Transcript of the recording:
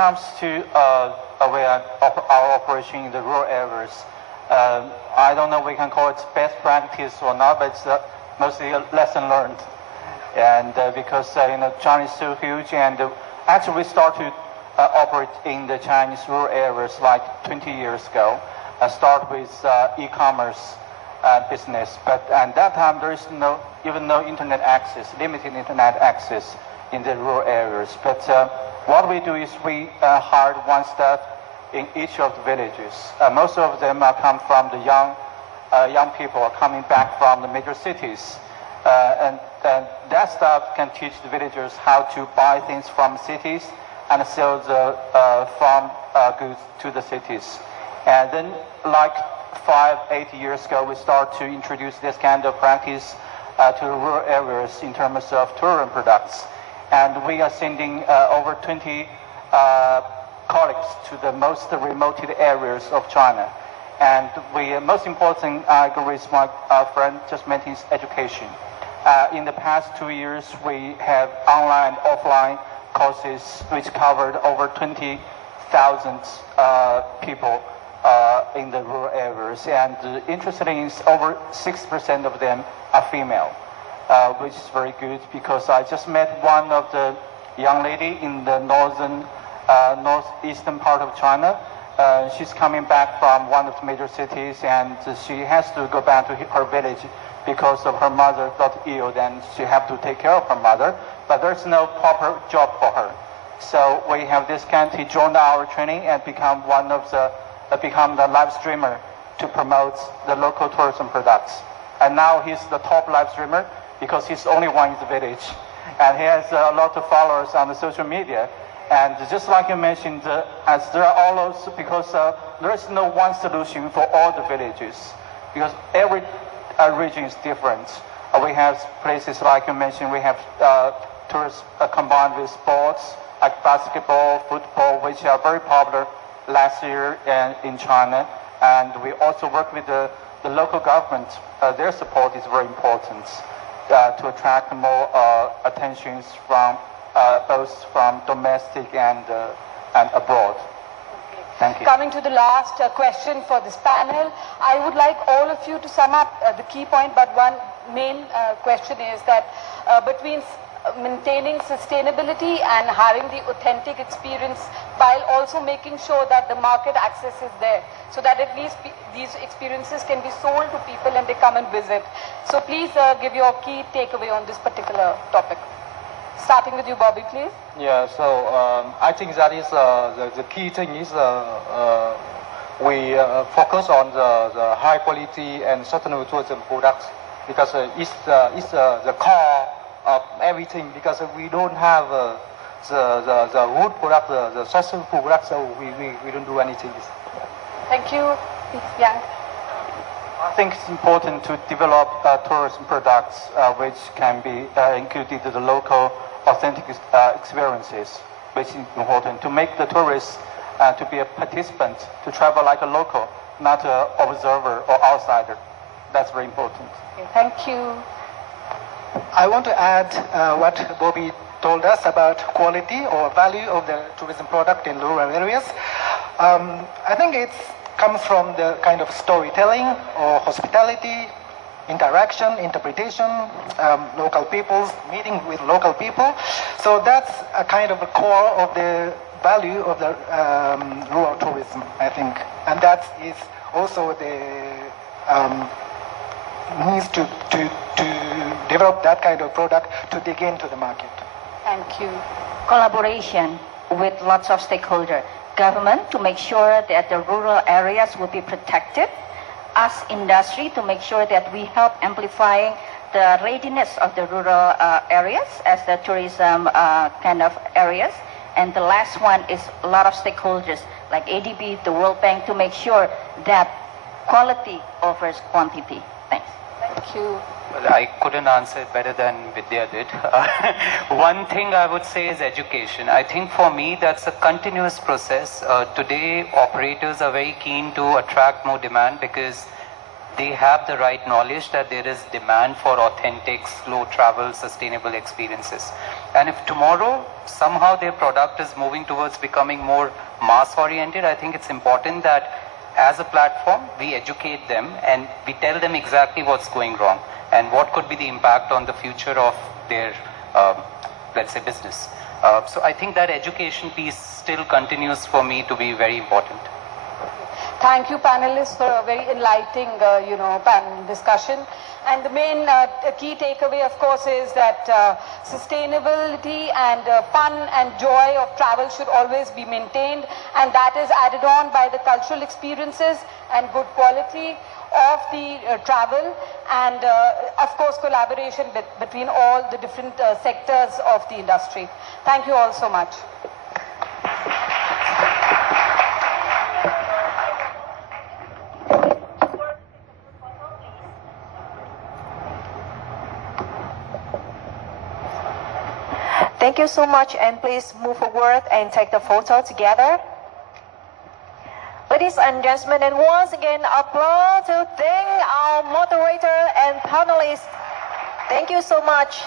comes to our operation in the rural areas, I don't know if we can call it best practice or not, but it's mostly a lesson learned. And because China is so huge, and actually we started operate in the Chinese rural areas like 20 years ago. Start with e-commerce business, but at that time there is even no internet access, limited internet access in the rural areas. But what we do is we hired one staff in each of the villages. Most of them come from the young people coming back from the major cities, and that staff can teach the villagers how to buy things from cities and sell the farm goods to the cities. And then, like 5-8 years ago, we started to introduce this kind of practice to the rural areas in terms of tourism products. And we are sending over 20 colleagues to the most remote areas of China. And most important, I agree with my friend just mentioned, is education. In the past 2 years, we have online, offline courses which covered over 20,000 people in the rural areas. And interestingly, over 6% of them are female, which is very good, because I just met one of the young lady in the northeastern part of China. She's coming back from one of the major cities, and she has to go back to her village because of her mother got ill. Then she have to take care of her mother, but there's no proper job for her. So we have this kind. He joined our training and become the live streamer to promote the local tourism products. And now he's the top live streamer because he's the only one in the village, and he has a lot of followers on the social media. And just like you mentioned, as there are all those, because there is no one solution for all the villages, because every region is different. We have places like you mentioned, we have tourists combined with sports like basketball, football, which are very popular last year in China. And we also work with the local government. Their support is very important to attract more attentions from both from domestic and abroad. Thank you. Coming to the last question for this panel, I would like all of you to sum up the key point, but one main question is that between maintaining sustainability and having the authentic experience, while also making sure that the market access is there, so that at least these experiences can be sold to people and they come and visit. So please give your key takeaway on this particular topic. Starting with you, Bobby, please. Yeah, so I think that is the key thing is we focus on the high quality and sustainable tourism products, because it's the core of everything, because we don't have the wood product, the sustainable products, so we don't do anything. Thank you. Yeah. I think it's important to develop tourism products which can be included in the local authentic experiences, which is important to make the tourists to be a participant, to travel like a local, not an observer or outsider. That's very important. Okay, thank you. I want to add what Bobby told us about quality or value of the tourism product in rural areas. I think it comes from the kind of storytelling or hospitality, interaction, interpretation, local peoples, meeting with local people. So that's a kind of a core of the value of the rural tourism, I think. And that is also the needs to develop that kind of product to dig into the market. Thank you. Collaboration with lots of stakeholders. Government to make sure that the rural areas will be protected. Us industry to make sure that we help amplifying the readiness of the rural areas as the tourism kind of areas. And the last one is a lot of stakeholders like ADB, the World Bank, to make sure that quality offers quantity. Thanks. Thank you. Well, I couldn't answer it better than Widya did. One thing I would say is education. I think for me that's a continuous process. Today operators are very keen to attract more demand because they have the right knowledge that there is demand for authentic, slow travel, sustainable experiences. And if tomorrow somehow their product is moving towards becoming more mass oriented, I think it's important that as a platform we educate them and we tell them exactly what's going wrong and what could be the impact on the future of their, let's say, business. So I think that education piece still continues for me to be very important. Thank you, panelists, for a very enlightening, panel discussion. And the main key takeaway, of course, is that sustainability and fun and joy of travel should always be maintained, and that is added on by the cultural experiences and good quality of the travel, and of course collaboration between all the different sectors of the industry. Thank you all so much. Thank you so much, and please move forward and take the photo together. Ladies and gentlemen, and once again, applause to thank our moderator and panelists. Thank you so much.